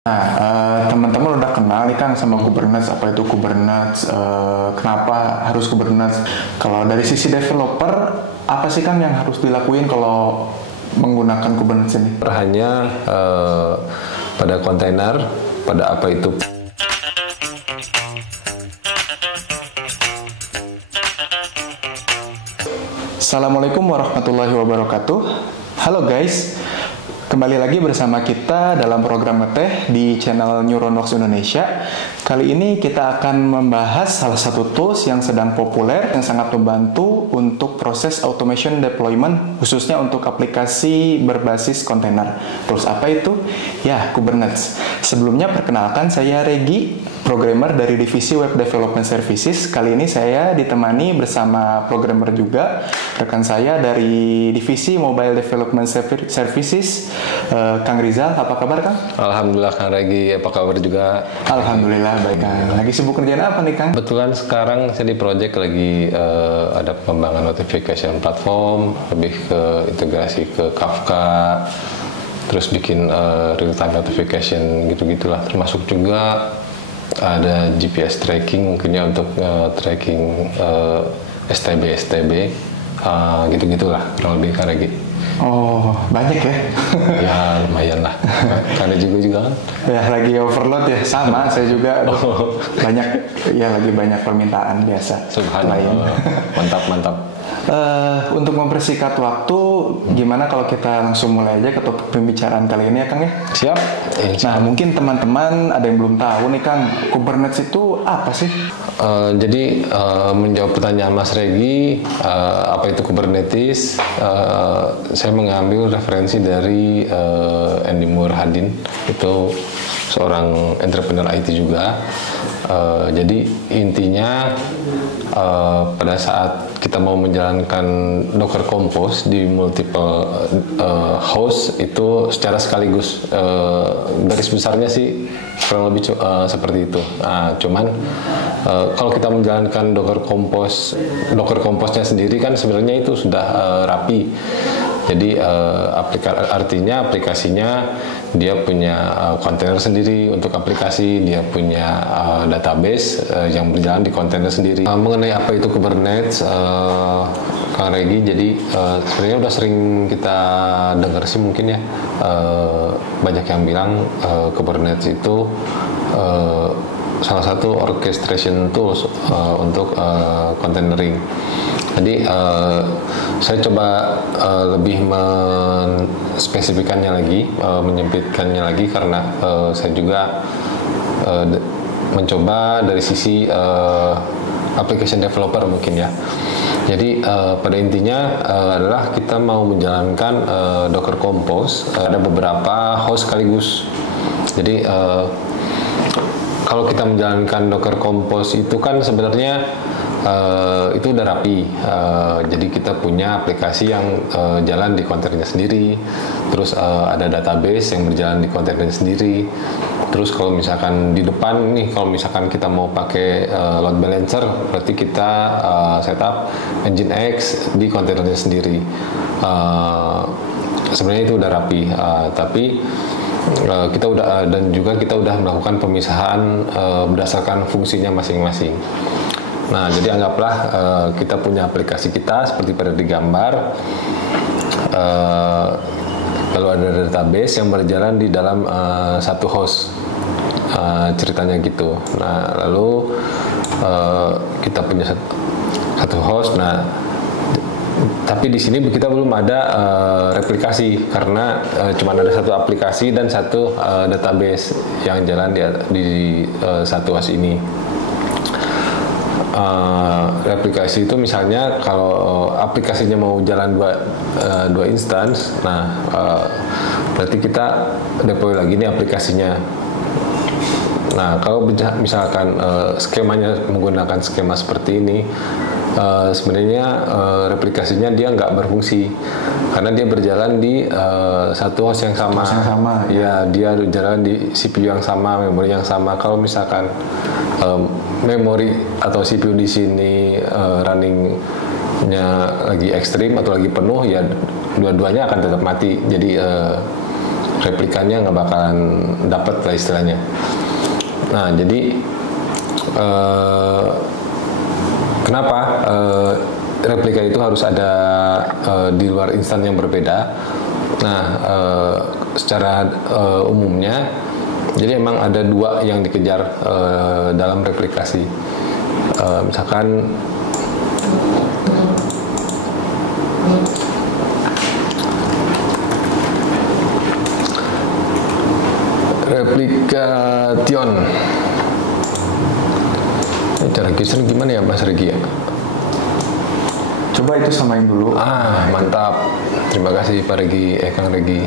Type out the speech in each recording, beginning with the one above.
Teman-teman udah kenal nih Kang sama Kubernetes, apa itu Kubernetes, kenapa harus Kubernetes. Kalau dari sisi developer, apa sih Kang yang harus dilakuin kalau menggunakan Kubernetes ini? Hanya pada kontainer, pada apa itu. Assalamualaikum warahmatullahi wabarakatuh. Halo guys, kembali lagi bersama kita dalam program ngeteh di channel Neuronworks Indonesia. Kali ini kita akan membahas salah satu tools yang sedang populer, yang sangat membantu untuk proses automation deployment, khususnya untuk aplikasi berbasis kontainer. Tools apa itu? Ya, Kubernetes. Sebelumnya perkenalkan, saya Regi, programmer dari divisi Web Development Services. Kali ini saya ditemani bersama programmer juga, rekan saya dari divisi Mobile Development Services, Kang Rizal. Apa kabar Kang? Alhamdulillah Kang Regi, apa kabar juga? Alhamdulillah baik Kang. Lagi sibuk kerjaan apa nih Kang? Kebetulan sekarang saya di project lagi ada pengembangan notification platform, lebih ke integrasi ke Kafka, terus bikin real time notification gitu-gitulah. Termasuk juga ada GPS tracking mungkinnya untuk tracking STB gitu-gitulah kurang lebih Kang Regi. Oh, banyak ya? Ya lumayan lah, karena juga kan? Ya lagi overload ya, sama saya juga banyak, ya lagi banyak permintaan biasa. Subhanallah, mantap. Untuk mempersingkat waktu, gimana kalau kita langsung mulai aja ke topik pembicaraan kali ini ya Kang ya? Siap. Nah mungkin teman-teman ada yang belum tahu nih Kang, Kubernetes itu apa sih? Jadi menjawab pertanyaan Mas Regi, apa itu Kubernetes? Saya mengambil referensi dari Andy Murhadin, itu seorang entrepreneur IT juga. Jadi intinya pada saat kita mau menjalankan Docker Compose di multiple host itu secara sekaligus, garis besarnya sih kurang lebih seperti itu. Cuman kalau kita menjalankan Docker Compose-nya sendiri kan sebenarnya itu sudah rapi. Jadi artinya aplikasinya dia punya kontainer sendiri untuk aplikasi, dia punya database yang berjalan di kontainer sendiri. Mengenai apa itu Kubernetes, Kang Regi, jadi sebenarnya udah sering kita dengar sih mungkin ya, banyak yang bilang Kubernetes itu salah satu orchestration tools untuk containering. Jadi saya coba lebih menspesifikannya lagi, menyempitkannya lagi karena saya juga mencoba dari sisi application developer mungkin ya. Jadi pada intinya adalah kita mau menjalankan Docker Compose, ada beberapa host sekaligus. Jadi kalau kita menjalankan Docker Compose itu kan sebenarnya itu udah rapi, jadi kita punya aplikasi yang jalan di kontainernya sendiri, terus ada database yang berjalan di kontainernya sendiri, terus kalau misalkan di depan nih, kalau misalkan kita mau pakai load balancer, berarti kita setup Nginx di kontainernya sendiri. Sebenarnya itu udah rapi, tapi kita udah dan juga kita udah melakukan pemisahan berdasarkan fungsinya masing-masing. Nah, jadi anggaplah kita punya aplikasi kita seperti pada digambar, lalu ada database yang berjalan di dalam satu host, ceritanya gitu. Nah, lalu kita punya satu host. Nah, tapi di sini kita belum ada replikasi karena cuma ada satu aplikasi dan satu database yang jalan di satu host ini. Replikasi itu misalnya kalau aplikasinya mau jalan dua instance, nah berarti kita deploy lagi nih aplikasinya. Nah kalau misalkan skemanya menggunakan skema seperti ini, sebenarnya replikasinya dia nggak berfungsi karena dia berjalan di satu host yang sama. Ya, dia berjalan di CPU yang sama, memori yang sama. Kalau misalkan memori atau CPU di sini runningnya lagi ekstrim atau lagi penuh, ya dua-duanya akan tetap mati. Jadi replikannya nggak bakalan dapet lah istilahnya. Nah, jadi kenapa replika itu harus ada di luar instan yang berbeda? Nah, secara umumnya, jadi emang ada dua yang dikejar dalam replikasi. Misalkan replikation. Cara kisah gimana ya Mas Regi ya? Coba itu samain dulu. Mantap. Terima kasih Pak Regi, Kang Regi.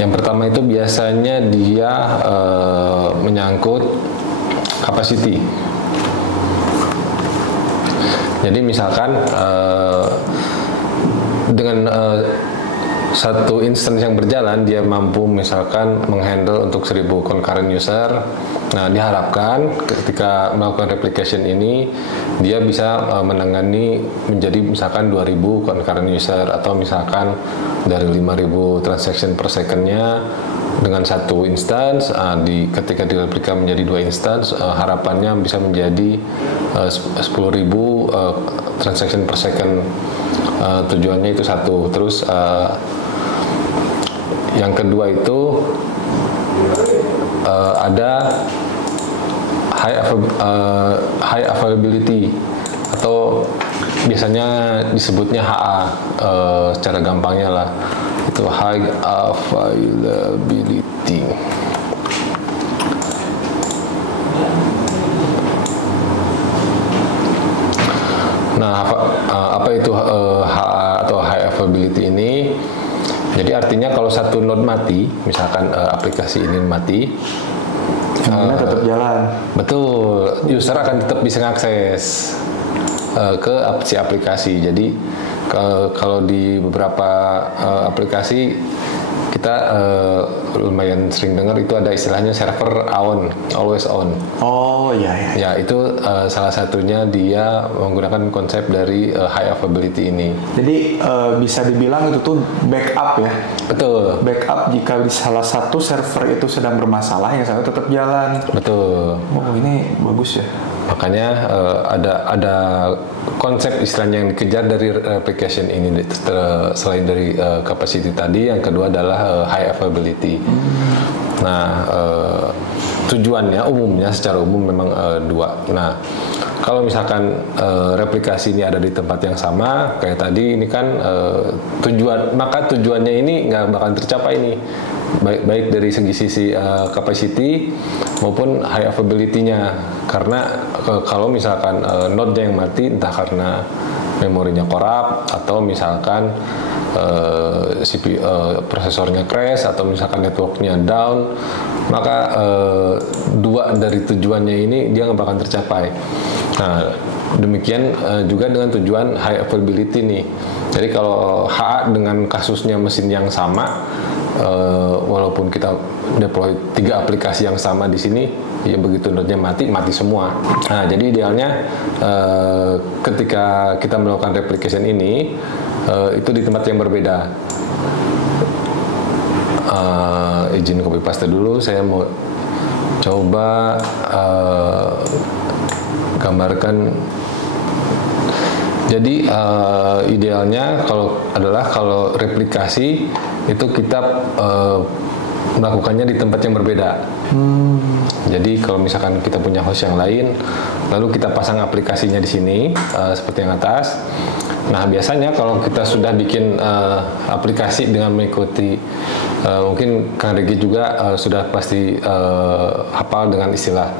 Yang pertama itu biasanya dia menyangkut capacity. Jadi misalkan dengan satu instance yang berjalan dia mampu misalkan menghandle untuk 1000 concurrent user. Nah, diharapkan ketika melakukan replication ini dia bisa menangani menjadi misalkan 2000 concurrent user, atau misalkan dari 5000 transaction per second-nya dengan satu instance. Ketika direplika menjadi 2 instance, harapannya bisa menjadi 10.000 transaction per second. Tujuannya itu satu. Terus yang kedua itu ada high availability, atau biasanya disebutnya HA secara gampangnya lah, itu high availability. Nah, apa itu HA atau high availability ini? Jadi artinya kalau satu node mati, misalkan aplikasi ini mati, tetap jalan. Betul, user akan tetap bisa mengakses ke si aplikasi. Jadi kalau di beberapa aplikasi kita lumayan sering dengar itu ada istilahnya server on, always on. Oh iya. Ya, itu salah satunya dia menggunakan konsep dari high availability ini. Jadi bisa dibilang itu tuh backup ya. Betul. Backup jika di salah satu server itu sedang bermasalah, yang satu tetap jalan. Betul. Oh, ini bagus ya. Makanya ada konsep istilahnya yang dikejar dari application ini, selain dari capacity tadi, yang kedua adalah high availability. Nah, tujuannya umumnya secara umum memang dua. Nah, kalau misalkan replikasi ini ada di tempat yang sama kayak tadi, ini kan maka tujuannya ini nggak bakal tercapai nih, baik dari sisi capacity maupun high availability-nya. Karena kalau misalkan node yang mati entah karena memorinya korup, atau misalkan prosesornya crash, atau misalkan networknya down, maka dua dari tujuannya ini dia nggak bakal tercapai. Nah, demikian juga dengan tujuan high availability nih. Jadi kalau HA dengan kasusnya mesin yang sama, walaupun kita deploy 3 aplikasi yang sama di sini, ya begitu node-nya mati semua. Nah, jadi idealnya ketika kita melakukan replication ini itu di tempat yang berbeda. Izin copy paste dulu, saya mau coba gambarkan. Jadi idealnya kalau replikasi itu kita melakukannya di tempat yang berbeda. Jadi kalau misalkan kita punya host yang lain, lalu kita pasang aplikasinya di sini seperti yang atas. Nah, biasanya kalau kita sudah bikin aplikasi dengan mengikuti, mungkin Kang Regi juga sudah pasti hafal dengan istilah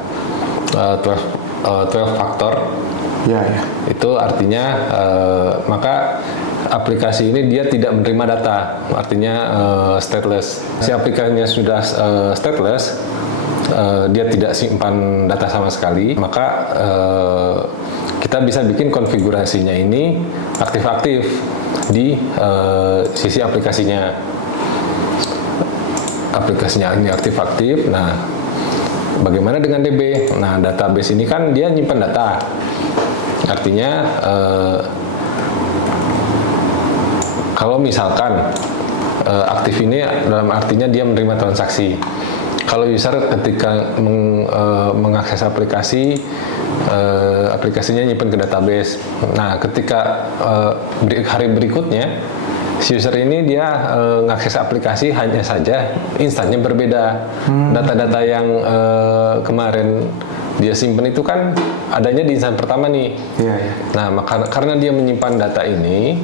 12 factor. Ya. Itu artinya maka aplikasi ini dia tidak menerima data, artinya stateless. Si aplikasinya sudah stateless, dia tidak simpan data sama sekali, maka kita bisa bikin konfigurasinya ini aktif-aktif di sisi aplikasinya. Aplikasinya ini aktif-aktif. Nah, bagaimana dengan DB? Nah, database ini kan dia nyimpan data. Artinya kalau misalkan aktif ini dalam artinya dia menerima transaksi. Kalau user ketika mengakses aplikasi, aplikasinya nyimpen ke database. Nah, ketika hari berikutnya, si user ini dia mengakses aplikasi, hanya saja instannya berbeda. Data-data yang kemarin dia simpen itu kan adanya di insan pertama nih. Iya, iya. Nah, karena dia menyimpan data ini,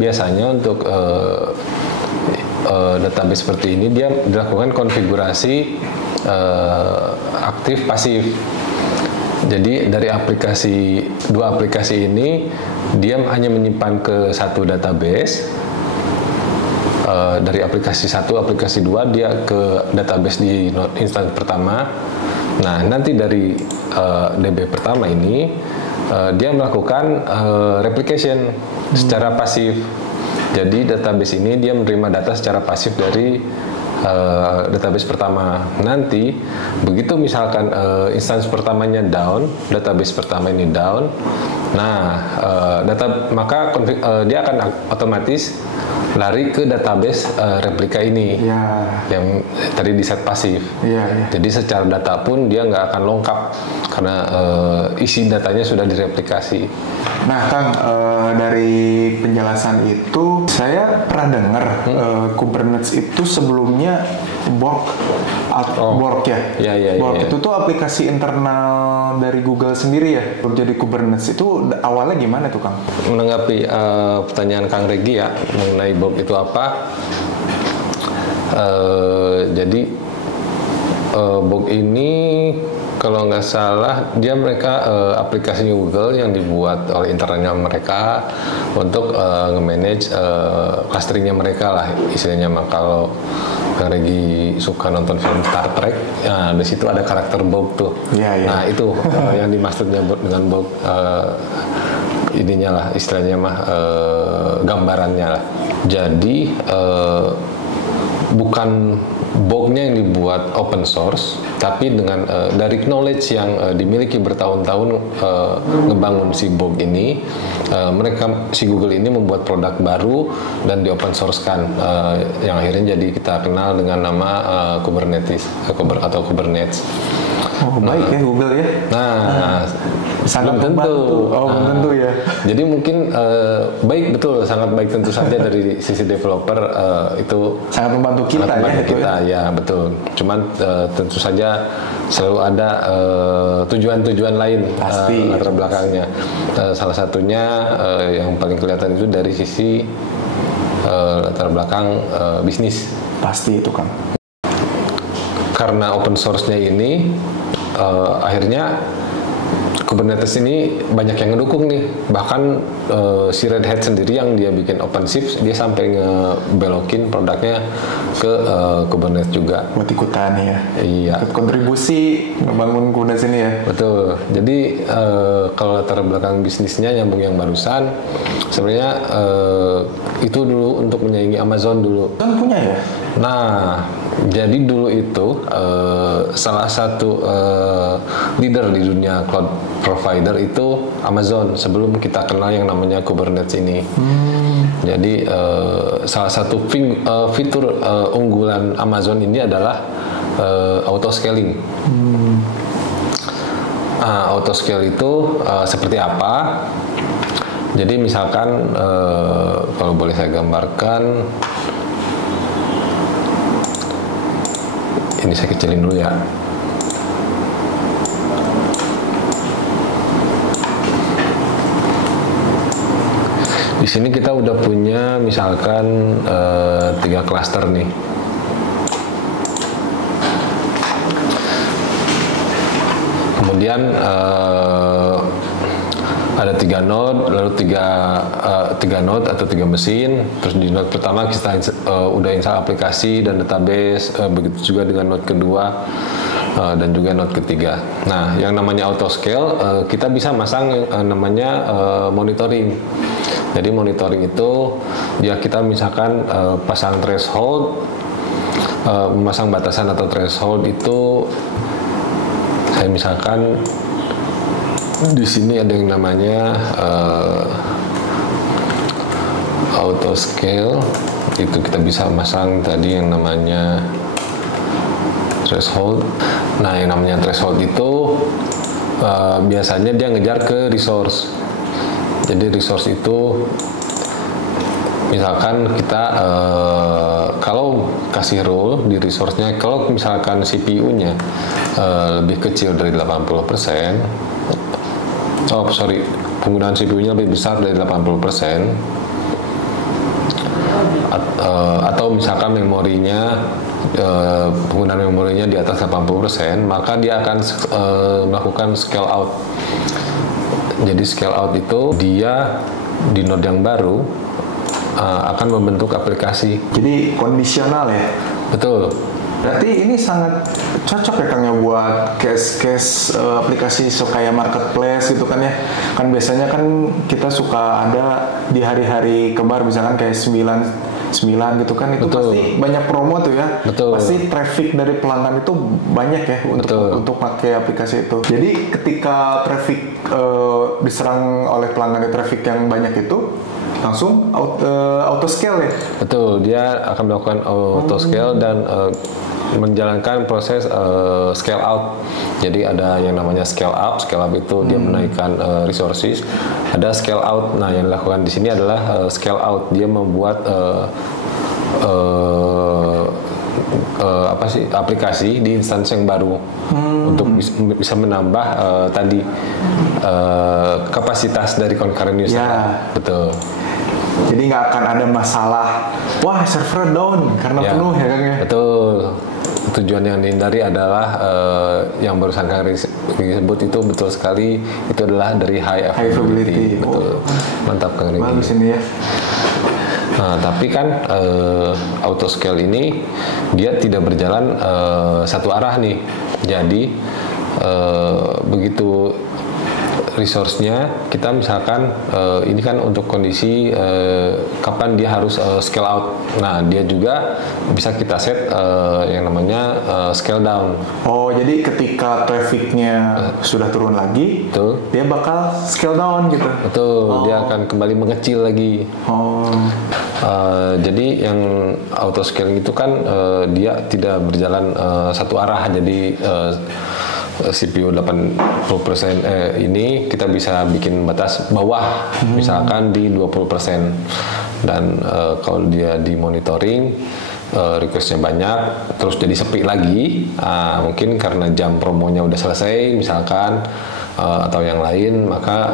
biasanya untuk database seperti ini dia dilakukan konfigurasi aktif pasif. Jadi dari dua aplikasi ini dia hanya menyimpan ke satu database. Dari aplikasi satu, aplikasi dua dia ke database di instansi pertama. Nah, nanti dari DB pertama ini dia melakukan replication secara pasif. Jadi database ini dia menerima data secara pasif dari database pertama. Nanti begitu misalkan instansi pertamanya down, database pertama ini down, nah maka dia akan otomatis lari ke database replika ini yang tadi di set pasif. Jadi secara data pun dia nggak akan lengkap karena isi datanya sudah direplikasi. Nah, Kang, dari penjelasan itu saya pernah dengar Kubernetes itu sebelumnya Borg ya. Borg itu tuh aplikasi internal dari Google sendiri ya. Jadi Kubernetes itu awalnya gimana tuh, Kang? Menanggapi pertanyaan Kang Regi ya mengenai Borg itu apa? Jadi Borg ini kalau nggak salah mereka aplikasinya Google yang dibuat oleh internalnya mereka untuk nge-manage clusteringnya mereka lah istilahnya. Kalau Kang Regi suka nonton film Star Trek, nah di situ ada karakter Borg tuh. Nah itu yang dimaksudnya dengan Borg, ininya lah istilahnya mah gambarannya lah. Jadi bukan Borg-nya yang dibuat open source, tapi dengan dari knowledge yang dimiliki bertahun-tahun ngebangun si Borg ini, si Google ini membuat produk baru dan di open source kan, yang akhirnya jadi kita kenal dengan nama Kubernetes atau Kubernetes. Baik ya Google ya. Nah, sangat membantu. Tentu ya. Jadi mungkin baik, betul, sangat baik tentu saja dari sisi developer itu sangat membantu kita ya betul. Cuman tentu saja selalu ada tujuan-tujuan lain latar belakangnya. Salah satunya yang paling kelihatan itu dari sisi latar belakang bisnis. Pasti itu, Kang. Karena open source-nya ini akhirnya Kubernetes ini banyak yang ngedukung nih. Bahkan si Red Hat sendiri yang dia bikin OpenShift, dia sampai ngebelokin produknya ke Kubernetes juga. Buat ikutan ya. Iya. Ikut kontribusi ngebangun Kubernetes ini ya. Betul. Jadi kalau latar belakang bisnisnya nyambung yang barusan, sebenarnya itu dulu untuk menyaingi Amazon dulu. Amazon punya ya? Nah, jadi dulu itu salah satu leader di dunia cloud provider itu Amazon sebelum kita kenal yang namanya Kubernetes ini. Jadi salah satu fitur unggulan Amazon ini adalah auto scaling. Auto scale itu seperti apa? Jadi misalkan kalau boleh saya gambarkan, ini saya kecilin dulu ya. Di sini kita udah punya misalkan 3 klaster nih. Kemudian ada 3 node, lalu 3 node atau 3 mesin. Terus di node pertama kita udah install aplikasi dan database, begitu juga dengan node kedua dan juga node ketiga. Nah, yang namanya auto scale kita bisa masang yang namanya monitoring. Jadi monitoring itu ya kita misalkan pasang threshold, memasang batasan atau threshold itu saya misalkan Di sini ada yang namanya auto scale, itu kita bisa masang tadi yang namanya threshold. Nah, yang namanya threshold itu biasanya dia ngejar ke resource. Jadi resource itu misalkan kita kalau kasih rule di resource-nya, kalau misalkan CPU-nya lebih kecil dari 80%, penggunaan CPU-nya lebih besar dari 80%, atau misalkan memorinya penggunaan memorinya di atas 80%, maka dia akan melakukan scale out. Jadi scale out itu dia di node yang baru akan membentuk aplikasi. Jadi kondisional ya? Betul. Berarti ini sangat cocok ya Kang ya buat case-case aplikasi kayak marketplace gitu kan ya. Kan biasanya kan kita suka ada di hari-hari kembar misalkan kayak 9 gitu kan, itu Betul. pasti banyak promo tuh ya. Betul. Pasti traffic dari pelanggan itu banyak ya untuk pakai aplikasi itu. Jadi ketika traffic diserang oleh pelanggan traffic yang banyak itu, langsung auto scale ya. Betul, dia akan melakukan auto scale dan menjalankan proses scale out. Jadi ada yang namanya scale up. Scale up itu dia menaikkan resources. Ada scale out. Nah, yang dilakukan di sini adalah scale out. Dia membuat aplikasi di instansi yang baru untuk bisa menambah tadi kapasitas dari concurrent user. Ya. Betul. Jadi nggak akan ada masalah, wah server down karena penuh ya Kang ya. Betul. Tujuan yang dihindari adalah yang barusan Kang Rigi sebut itu betul sekali, itu adalah dari high availability. Betul. Mantap Kang Rigi. Bagus ini ya. Nah, tapi kan auto scale ini dia tidak berjalan satu arah nih. Jadi begitu resource-nya kita misalkan ini kan untuk kondisi kapan dia harus scale out. Nah, dia juga bisa kita set yang namanya scale down. Oh, jadi ketika trafficnya sudah turun lagi, Betul. dia bakal scale down gitu. Betul, dia akan kembali mengecil lagi. Oh, jadi yang auto scaling itu kan dia tidak berjalan satu arah. Jadi CPU 80% ini kita bisa bikin batas bawah misalkan di 20%. Dan kalau dia di monitoring requestnya banyak terus jadi sepi lagi, mungkin karena jam promonya udah selesai misalkan, atau yang lain, maka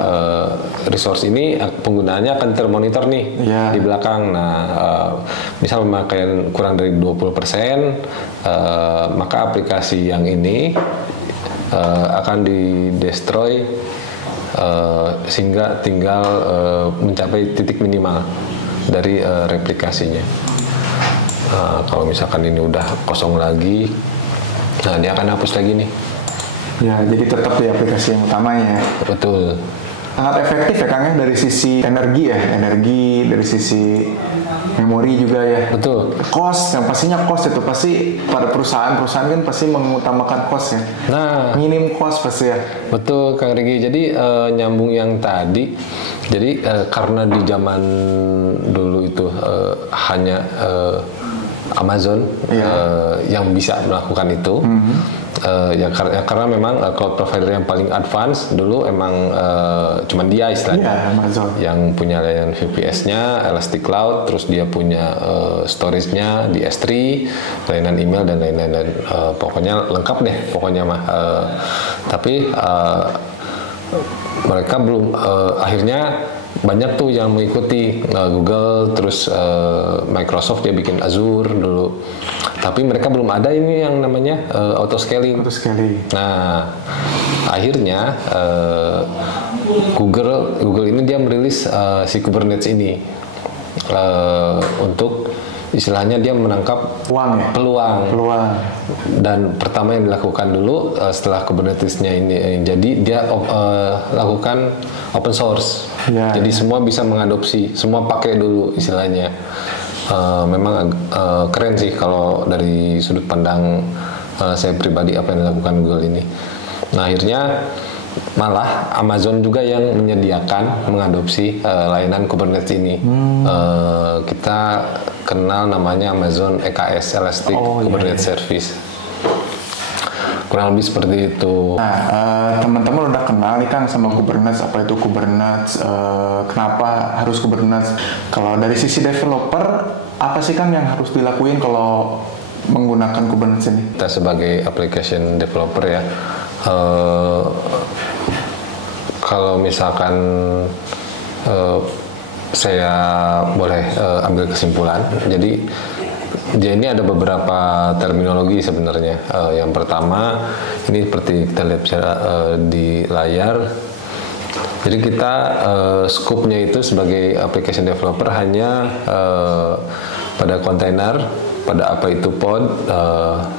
resource ini penggunaannya akan termonitor nih di belakang. Nah, misal pemakaian kurang dari 20%, maka aplikasi yang ini akan di-destroy sehingga tinggal mencapai titik minimal dari replikasinya. Kalau misalkan ini udah kosong lagi, nah dia akan hapus lagi nih. ya jadi tetap di aplikasi yang utamanya. Betul. Sangat efektif ya Kang ya, dari sisi energi dari sisi memori juga ya. Betul. Cost, yang pastinya cost itu pasti pada perusahaan kan pasti mengutamakan cost ya. Nah, Minim cost pasti ya. betul Kang Rigi. Jadi nyambung yang tadi. Jadi karena di zaman dulu itu hanya Amazon yang bisa melakukan itu. Karena memang cloud provider yang paling advance dulu emang cuman dia istilahnya yang punya layanan VPS-nya Elastic Cloud, terus dia punya storage-nya di S3, layanan email dan lain-lain, pokoknya lengkap deh pokoknya mah. Tapi mereka belum akhirnya banyak tuh yang mengikuti Google, terus Microsoft dia bikin Azure dulu. Tapi mereka belum ada ini yang namanya auto scaling. Nah, akhirnya Google ini dia merilis si Kubernetes ini untuk istilahnya dia menangkap peluang. Dan pertama yang dilakukan dulu setelah Kubernetes-nya ini jadi dia lakukan open source. Jadi semua bisa mengadopsi, semua pakai dulu istilahnya. Memang keren sih kalau dari sudut pandang saya pribadi apa yang dilakukan Google ini. Nah, akhirnya Malah Amazon juga yang menyediakan mengadopsi layanan Kubernetes ini. Kita kenal namanya Amazon EKS, Elastic Kubernetes Service. Kurang lebih seperti itu. Nah, teman-teman udah kenal nih Kang sama Kubernetes, apa itu Kubernetes, kenapa harus Kubernetes. Kalau dari sisi developer, apa sih Kang yang harus dilakuin kalau menggunakan Kubernetes ini? Kita sebagai application developer ya, kalau misalkan saya boleh ambil kesimpulan, jadi dia ini ada beberapa terminologi sebenarnya. Yang pertama, ini seperti kita lihat di layar. Jadi kita scope-nya itu sebagai application developer hanya pada kontainer, pada apa itu pod,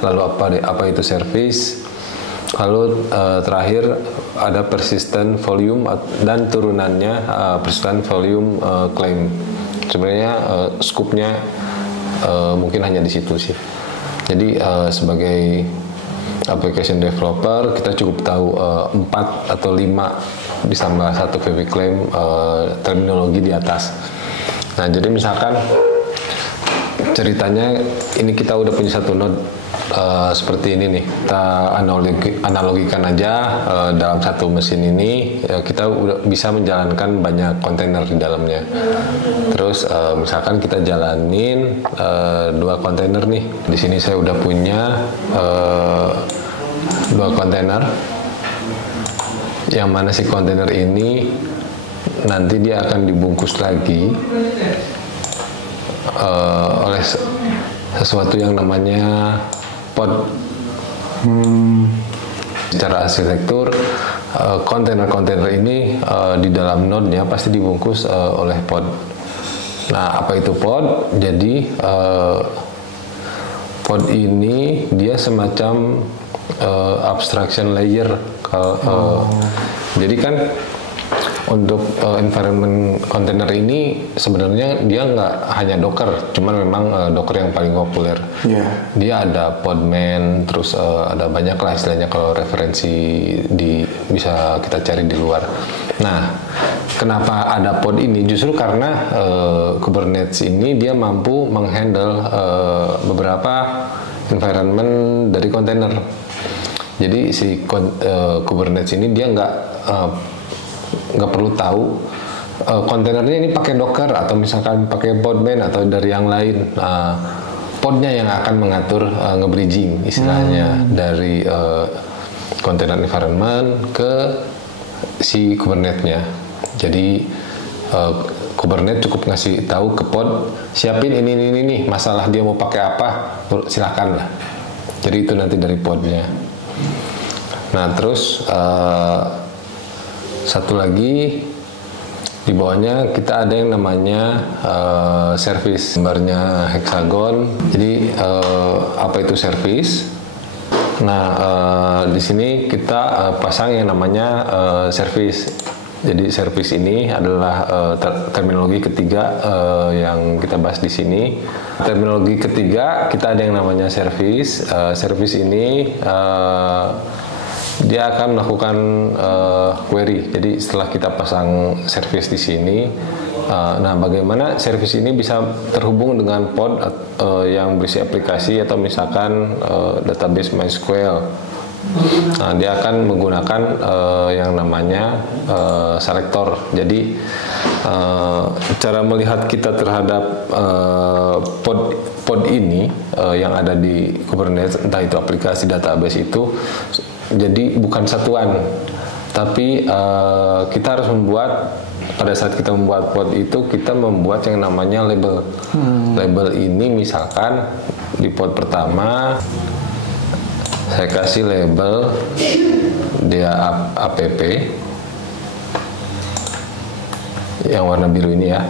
lalu apa itu service, lalu terakhir ada persistent volume dan turunannya persistent volume claim. Sebenarnya scope-nya mungkin hanya di situ sih. Jadi sebagai application developer kita cukup tahu 4 atau 5 ditambah 1 VB claim terminologi di atas. Nah, jadi misalkan ceritanya ini kita udah punya satu node seperti ini nih. Kita analogikan aja dalam satu mesin ini kita udah bisa menjalankan banyak kontainer di dalamnya. Terus misalkan kita jalanin 2 kontainer nih. Di sini saya udah punya 2 kontainer. Yang mana si kontainer ini nanti dia akan dibungkus lagi oleh sesuatu yang namanya pod. Secara arsitektur kontainer-kontainer ini di dalam node-nya pasti dibungkus oleh pod. Nah, apa itu pod? Jadi pod ini dia semacam abstraction layer. Jadi kan untuk environment container ini sebenarnya dia nggak hanya Docker, cuman memang Docker yang paling populer. Dia ada Podman, terus ada banyak lah istilahnya kalau referensi bisa kita cari di luar. Nah, kenapa ada pod ini? Justru karena Kubernetes ini dia mampu menghandle beberapa environment dari kontainer. Jadi si Kubernetes ini dia nggak perlu tahu kontainernya ini pakai Docker atau misalkan pakai Podman atau dari yang lain. Podnya yang akan mengatur nge-bridging istilahnya dari container environment ke si Kubernetes-nya. Jadi Kubernetes cukup ngasih tahu ke pod, siapin ini masalah dia mau pakai apa, silakan lah. Jadi itu nanti dari podnya. Nah, terus satu lagi di bawahnya kita ada yang namanya service, gambarnya hexagon. Jadi apa itu service? Nah, di sini kita pasang yang namanya service. Jadi service ini adalah terminologi ketiga yang kita bahas di sini. Terminologi ketiga kita ada yang namanya service. Service ini dia akan melakukan query. Jadi setelah kita pasang service di sini, nah bagaimana service ini bisa terhubung dengan pod yang berisi aplikasi atau misalkan database MySQL. Nah, dia akan menggunakan yang namanya selector. Jadi cara melihat kita terhadap pod ini yang ada di Kubernetes, entah itu aplikasi, database itu, jadi bukan satuan, tapi kita harus membuat, pada saat kita membuat pod itu kita membuat yang namanya label. Label ini misalkan di pod pertama saya kasih label dia app yang warna biru ini ya.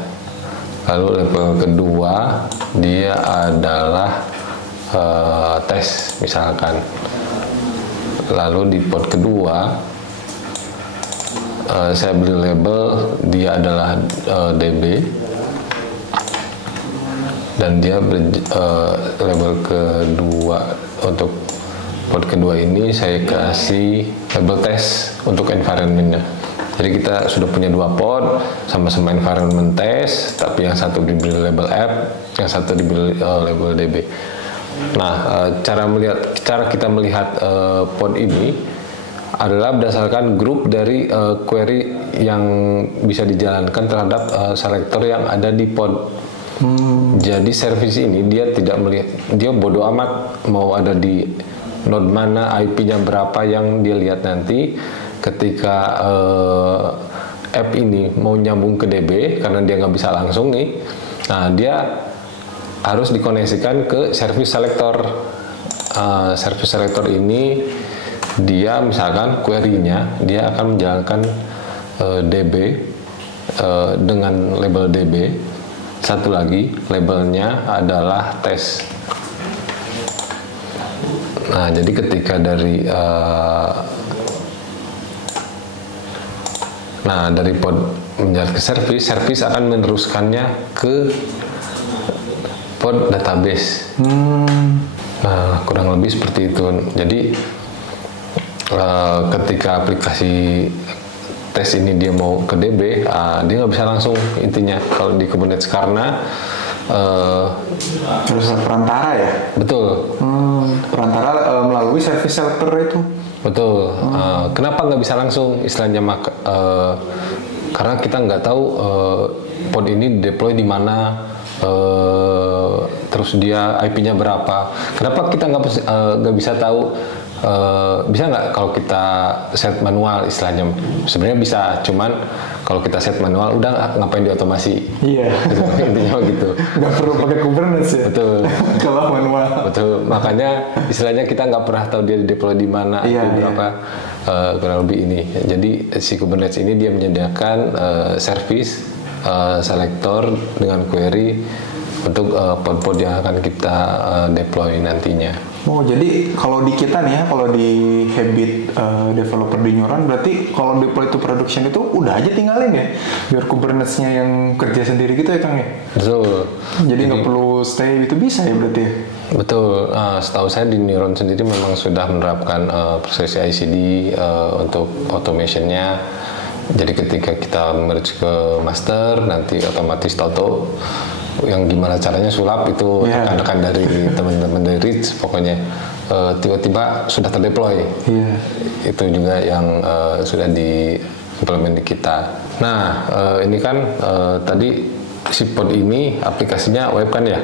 Lalu label kedua dia adalah tes misalkan. Lalu di pod kedua saya beri label dia adalah DB, dan dia label kedua untuk pod kedua ini saya kasih label test untuk environment-nya. Jadi kita sudah punya 2 pod, sama-sama environment test, tapi yang satu diberi label app, yang satu diberi label DB. Nah, cara kita melihat pod ini adalah berdasarkan grup dari query yang bisa dijalankan terhadap selektor yang ada di pod. Jadi service ini dia tidak melihat, dia bodo amat mau ada di node mana, IP-nya berapa, yang dia lihat nanti ketika app ini mau nyambung ke DB karena dia nggak bisa langsung nih. Nah, dia harus dikoneksikan ke service selector. Service selector ini dia misalkan query-nya dia akan menjalankan DB dengan label DB. Satu lagi labelnya adalah test. Nah, jadi ketika dari pod menjalankan ke service akan meneruskannya ke pod database. Nah, kurang lebih seperti itu. Jadi ketika aplikasi tes ini dia mau ke DB, dia nggak bisa langsung intinya kalau di Kubernetes karena harus ada perantara ya. Betul. Perantara melalui service selector itu. Betul. Kenapa nggak bisa langsung istilahnya karena kita nggak tahu pod ini deploy di mana, terus dia IP-nya berapa. Kenapa kita nggak bisa tahu? Bisa nggak kalau kita set manual istilahnya? Sebenarnya bisa, cuman kalau kita set manual udah ngapain diotomasi? Iya. Gitu, intinya gitu. Nggak perlu pakai Kubernetes ya. Betul. Kalau manual. Betul. Makanya istilahnya kita nggak pernah tahu dia deploy di mana, berapa. Kurang lebih ini. Jadi si Kubernetes ini dia menyediakan service selector dengan query untuk pod-pod yang akan kita deploy nantinya. Oh, jadi kalau di kita nih ya, kalau di habit developer di Neuron, berarti kalau deploy to production itu udah aja tinggalin ya, biar Kubernetes-nya yang kerja sendiri gitu ya Kang ya? Betul. Jadi nggak perlu stay, itu bisa ya berarti ya? Betul. Setahu saya di Neuron sendiri memang sudah menerapkan proses CI/CD untuk automation-nya. Jadi ketika kita merge ke master, nanti otomatis tahu yang gimana caranya sulap itu rekan-rekan dari teman-teman dari Reach pokoknya tiba-tiba sudah terdeploy. Itu juga yang sudah diimplement di kita. Nah, ini kan tadi si pod ini aplikasinya web kan ya,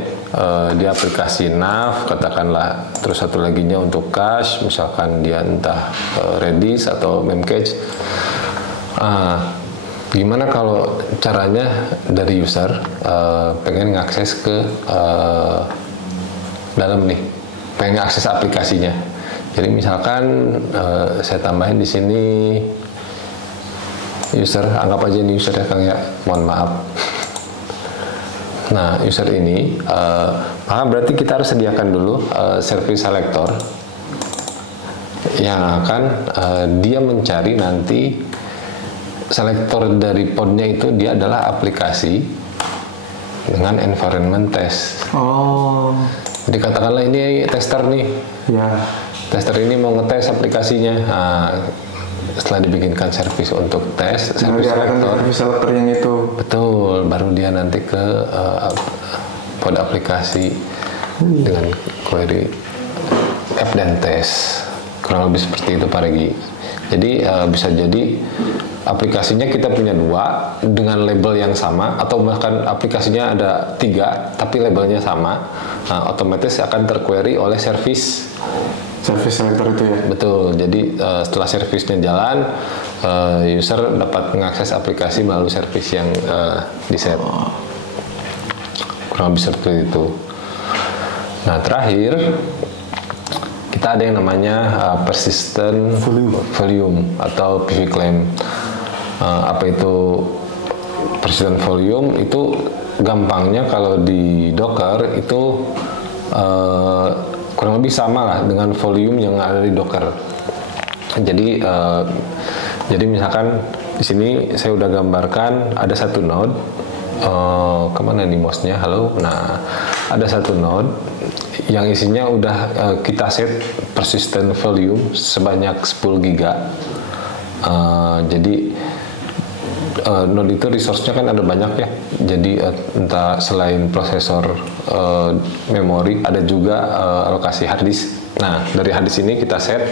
dia aplikasi nav katakanlah, terus satu laginya untuk cache, misalkan dia entah Redis atau Memcache. Gimana kalau caranya dari user pengen ngakses ke dalam nih, pengen ngakses aplikasinya. Jadi misalkan saya tambahin di sini user, anggap aja ini user ya Kang ya, mohon maaf. Nah, user ini maka berarti kita harus sediakan dulu service selector yang akan dia mencari nanti selektor dari podnya itu. Dia adalah aplikasi dengan environment test. Jadi katakanlah ini tester nih. Tester ini mau ngetes aplikasinya. Setelah dibikinkan service untuk tes, service selector yang itu. Betul, baru dia nanti ke pod aplikasi dengan query app dan tes. Kurang lebih seperti itu Pak Regi. Jadi bisa jadi aplikasinya kita punya 2 dengan label yang sama, atau bahkan aplikasinya ada 3 tapi labelnya sama. Nah, otomatis akan terquery oleh service selector itu ya. Betul. Jadi setelah servicenya jalan, user dapat mengakses aplikasi melalui service yang di-set. Kurang lebih seperti itu. Nah, terakhir kita ada yang namanya persistent volume atau PV claim. Apa itu persistent volume? Itu gampangnya kalau di Docker itu kurang lebih sama lah dengan volume yang ada di Docker. Jadi misalkan di sini saya udah gambarkan ada satu node. Kemana nih mouse-nya? Halo. Nah, ada satu node yang isinya udah kita set persistent volume sebanyak 10 giga. Jadi node itu resource-nya kan ada banyak ya. Jadi entah selain prosesor, memori, ada juga alokasi hard disk. Nah, dari hard disk ini kita set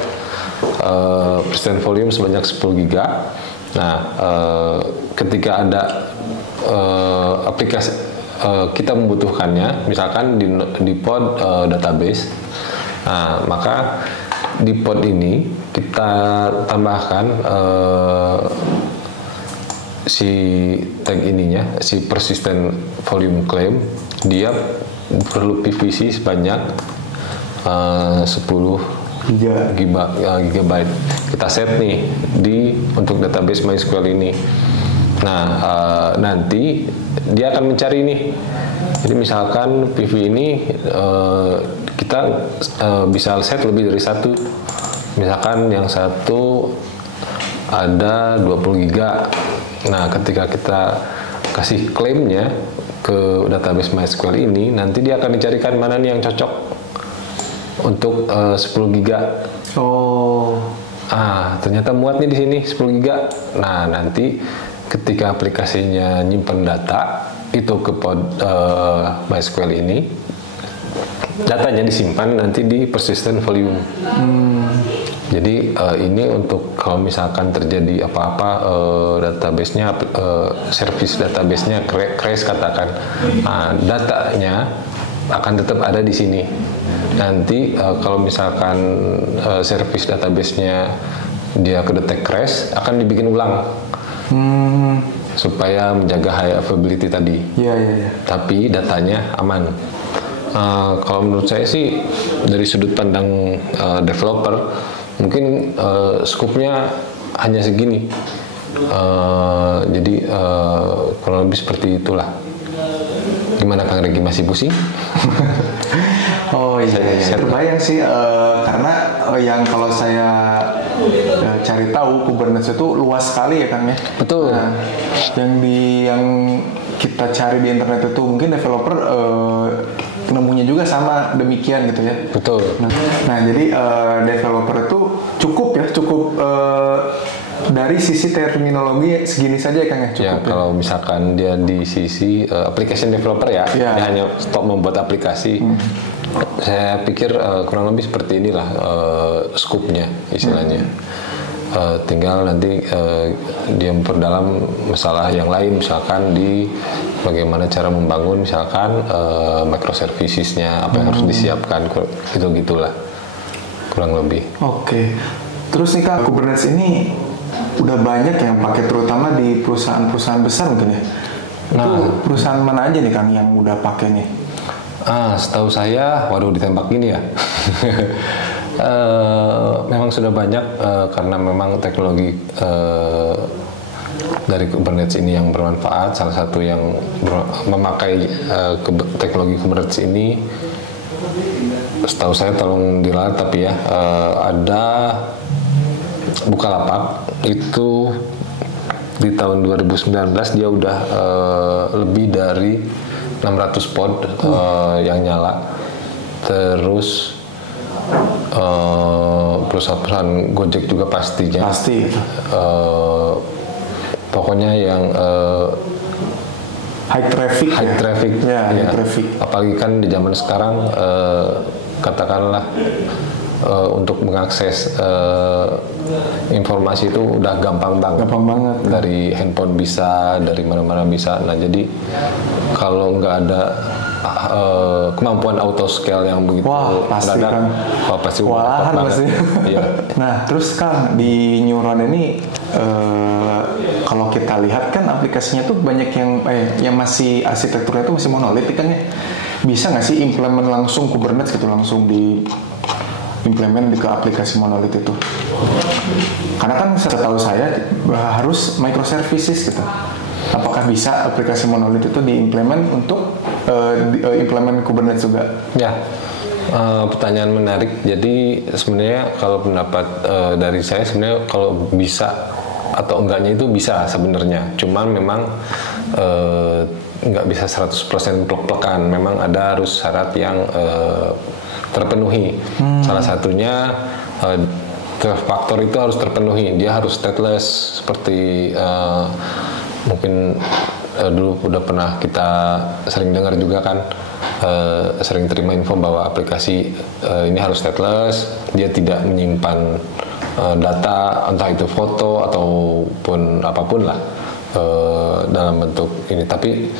persistent volume sebanyak 10 giga. Nah, ketika ada aplikasi kita membutuhkannya, misalkan di pod database, nah maka di pod ini kita tambahkan si tag ininya, si persistent volume claim, dia perlu PVC sebanyak 10 gigabyte. Kita set nih untuk database MySQL ini. Nah, nanti dia akan mencari nih. Jadi misalkan PV ini kita bisa set lebih dari satu. Misalkan yang satu ada 20 giga. Nah, ketika kita kasih klaimnya ke database MySQL ini, nanti dia akan dicarikan mana nih yang cocok untuk 10 giga. Oh. Ternyata muat nih di sini 10 giga. Nah, nanti ketika aplikasinya nyimpen data itu ke pod MySQL ini, datanya disimpan nanti di persistent volume. Jadi ini untuk kalau misalkan terjadi apa-apa database-nya, service database-nya crash katakan, datanya akan tetap ada di sini. Nanti kalau misalkan service database-nya dia kedetek crash, akan dibikin ulang. Supaya menjaga high availability tadi. Iya. Tapi datanya aman. Kalau menurut saya sih dari sudut pandang developer, mungkin scope-nya hanya segini. Jadi kurang lebih seperti itulah. Gimana Kang Regi, masih pusing? Oh iya, saya terbayang sih karena yang kalau saya cari tahu Kubernetes itu luas sekali ya Kang ya. Betul. Nah, yang kita cari di internet itu mungkin developer nemunya juga sama demikian gitu ya. Betul. Nah jadi developer itu cukup dari sisi terminologi segini saja ya Kang ya? Cukup, ya, kalau misalkan dia di sisi application developer ya, dia hanya stop membuat aplikasi. Saya pikir kurang lebih seperti inilah scope-nya istilahnya. Tinggal nanti dia memperdalam masalah yang lain, misalkan di bagaimana cara membangun misalkan microservices-nya, apa yang harus disiapkan, gitu-gitulah kurang lebih. Oke. Terus nih Kang, Kubernetes ini udah banyak yang pakai, terutama di perusahaan-perusahaan besar mungkin ya. Itu perusahaan mana aja nih Kang yang udah pakai nih? Setahu saya, waduh ditembak gini ya. Memang sudah banyak karena memang teknologi dari Kubernetes ini yang bermanfaat. Salah satu yang memakai teknologi Kubernetes ini, setahu saya, tolong diralat tapi ya, ada Bukalapak itu di tahun 2019 dia udah lebih dari 600 pod yang nyala. Terus perusahaan Gojek juga pastinya. Pasti. Pokoknya yang high traffic. High traffic. Apalagi kan di zaman sekarang katakanlah untuk mengakses informasi itu udah gampang banget. Dari handphone bisa, dari mana-mana bisa. Nah jadi kalau nggak ada kemampuan auto scale yang begitu mendadak, pasti walahan pasti. Iya. Nah terus Kang, di Neuron ini kalau kita lihat kan aplikasinya tuh banyak yang masih arsitekturnya tuh masih monolitik kan ya. Bisa nggak sih implement langsung Kubernetes gitu, langsung di implement ke aplikasi monolit itu? Karena kan setahu saya harus microservices gitu. Apakah bisa aplikasi monolit itu diimplement untuk implement Kubernetes juga? Ya, pertanyaan menarik. Jadi sebenarnya kalau pendapat dari saya, sebenarnya kalau bisa atau enggaknya itu bisa sebenarnya. Cuman memang nggak bisa 100% plek-plekan. Memang ada harus syarat yang terpenuhi. Salah satunya 12 faktor itu harus terpenuhi. Dia harus stateless seperti mungkin dulu udah pernah kita sering dengar juga kan, sering terima info bahwa aplikasi ini harus stateless, dia tidak menyimpan data entah itu foto ataupun apapun lah dalam bentuk ini. Tapi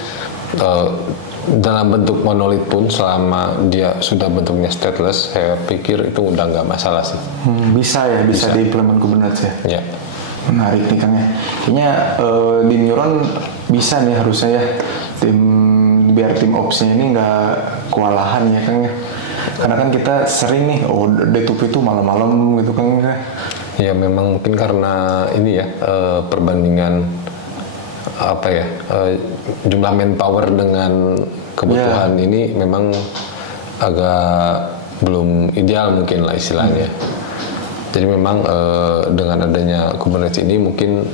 dalam bentuk monolit pun selama dia sudah bentuknya stateless, saya pikir itu udah nggak masalah sih. Bisa diimplement Kubernetes ya. Ya. Menarik nih Kang ya. Kayaknya di Neuron bisa nih harusnya ya, biar tim opsnya ini nggak kewalahan ya Kang ya. Karena kan kita sering nih, D2P itu malam-malam gitu Kang ya. Ya memang mungkin karena ini ya, perbandingan apa ya, jumlah manpower dengan kebutuhan ini memang agak belum ideal mungkin lah istilahnya. Jadi memang dengan adanya Kubernetes ini mungkin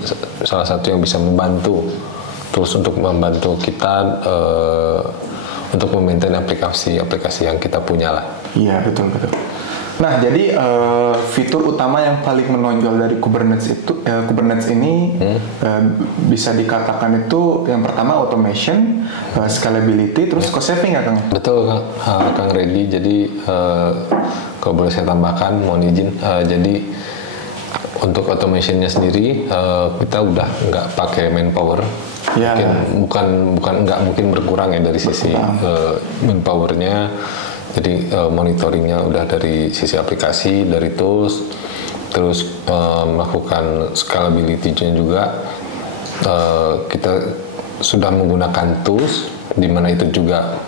salah satu yang bisa membantu tools untuk membantu kita untuk memaintain aplikasi yang kita punya lah. Iya betul. Nah, jadi fitur utama yang paling menonjol dari Kubernetes ini bisa dikatakan itu yang pertama automation, scalability, terus cost saving ya Kang? Betul Kang Reddy. Jadi kalau boleh saya tambahkan, mohon izin. Jadi untuk automationnya sendiri kita udah nggak pakai manpower. Ya. Mungkin berkurang ya dari sisi manpowernya. Jadi monitoringnya udah dari sisi aplikasi, dari tools, terus melakukan scalability-nya juga. Kita sudah menggunakan tools, di mana itu juga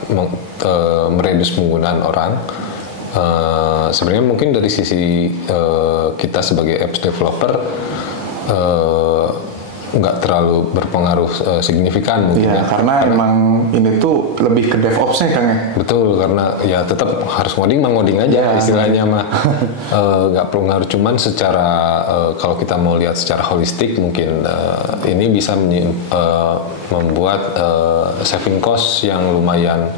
mereduce penggunaan orang. Sebenarnya mungkin dari sisi kita sebagai apps developer nggak terlalu berpengaruh signifikan mungkin ya. Karena emang ini tuh lebih ke DevOps-nya Kang ya? Betul, karena ya tetap harus ngoding aja istilahnya mah. Nggak perlu ngaruh, cuman secara kalau kita mau lihat secara holistik mungkin ini bisa membuat saving cost yang lumayan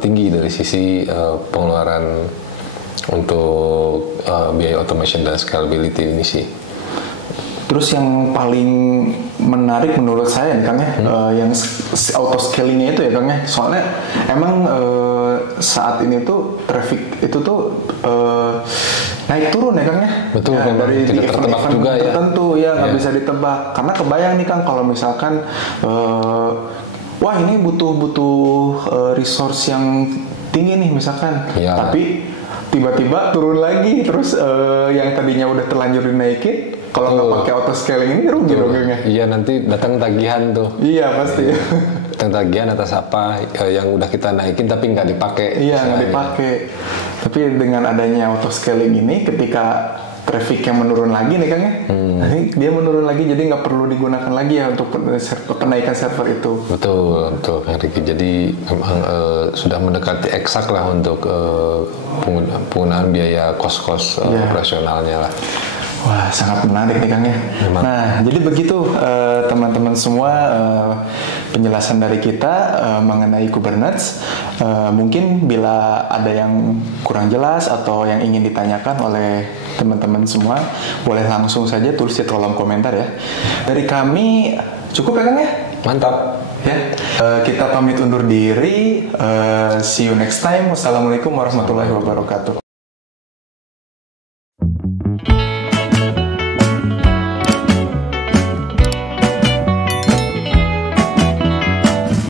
tinggi dari sisi pengeluaran untuk biaya automation dan scalability ini sih. Terus yang paling menarik menurut saya nih Kang ya, yang auto scalingnya itu ya Kang ya, soalnya emang saat ini tuh traffic itu tuh naik turun ya Kang ya. Betul, ya, dari tidak tertebak juga ya. Tertentu ya nggak bisa ditebak. Karena kebayang nih Kang kalau misalkan wah ini butuh resource yang tinggi nih misalkan, tapi tiba-tiba turun lagi, terus yang tadinya udah terlanjur dinaikin, kalau nggak pakai auto scaling ini rugi dongnya. Iya, nanti datang tagihan tuh. Iya pasti. Datang tagihan atas apa yang udah kita naikin tapi nggak dipakai. Iya nggak dipakai. Tapi dengan adanya auto scaling ini, ketika traffic yang menurun lagi nih Kang ya, nanti dia menurun lagi, jadi nggak perlu digunakan lagi ya untuk penaikan server itu. Betul Kang Riki. Jadi memang sudah mendekati eksak lah untuk penggunaan biaya kos-kos operasionalnya lah. Wah, sangat menarik nih Kang ya. Memang. Nah, jadi begitu teman-teman semua penjelasan dari kita mengenai Kubernetes. Mungkin bila ada yang kurang jelas atau yang ingin ditanyakan oleh teman-teman semua, boleh langsung saja tulis di kolom komentar ya. Dari kami cukup ya Kang ya? Mantap. Ya, kita pamit undur diri. See you next time. Wassalamualaikum warahmatullahi wabarakatuh.